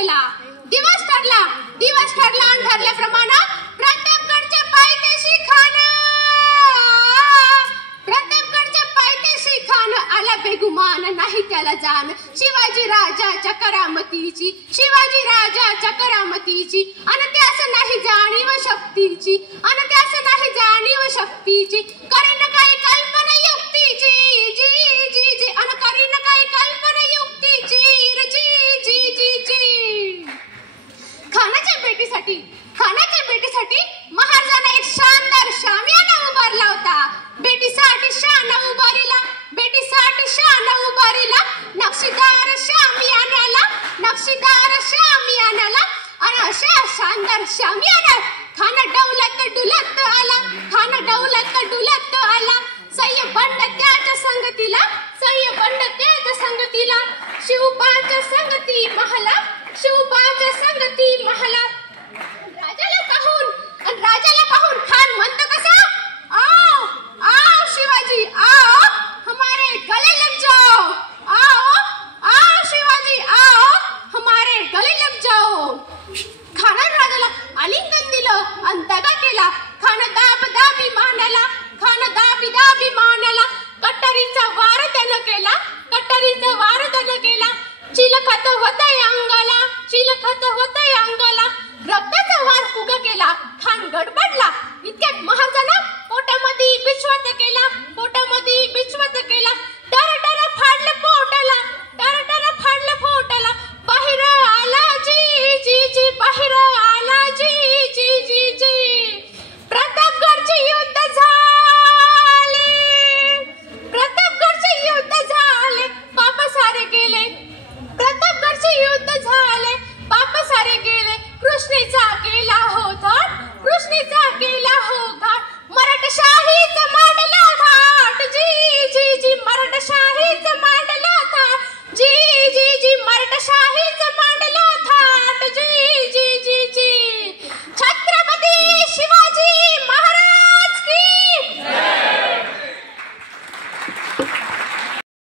केला. दिवस ठरला आणि ठरल्याप्रमाणे प्रतापगडच्या पायथ्याशी आला बेगुमान, नाही त्याला जाण शिवाजी राजाच्या करामतीची, अन त्यास नाही जाणीव शक्तीची, करीन काही कल्पना युक्तीची, अन करीन काही कल्पना युक्तीची, खानाच्या भेटीसाठी महाराजांना एक शानदार शामियाना उभारला होता. भेटीसाठी शान उभारीला नक्षीदार शामियानाला आणि अशा शानदार शामियानात खान डौलत डुलत आला. सह्य बंड त्याच्या संगतीला शिवबाच्या संगती महला. राजाला पाहून खान म्हणतो कसा, आओ शिवाजी, आओ हमारे गले लग जाओ, आओ शिवाजी, आओ हमारे गले लग जाओ. खानानं राजाला आलिंगन दिलं आणि दगा केला. खान दाबी मांडला. कट्टरीचा वार त्यानं केला. चिलखत होता अंग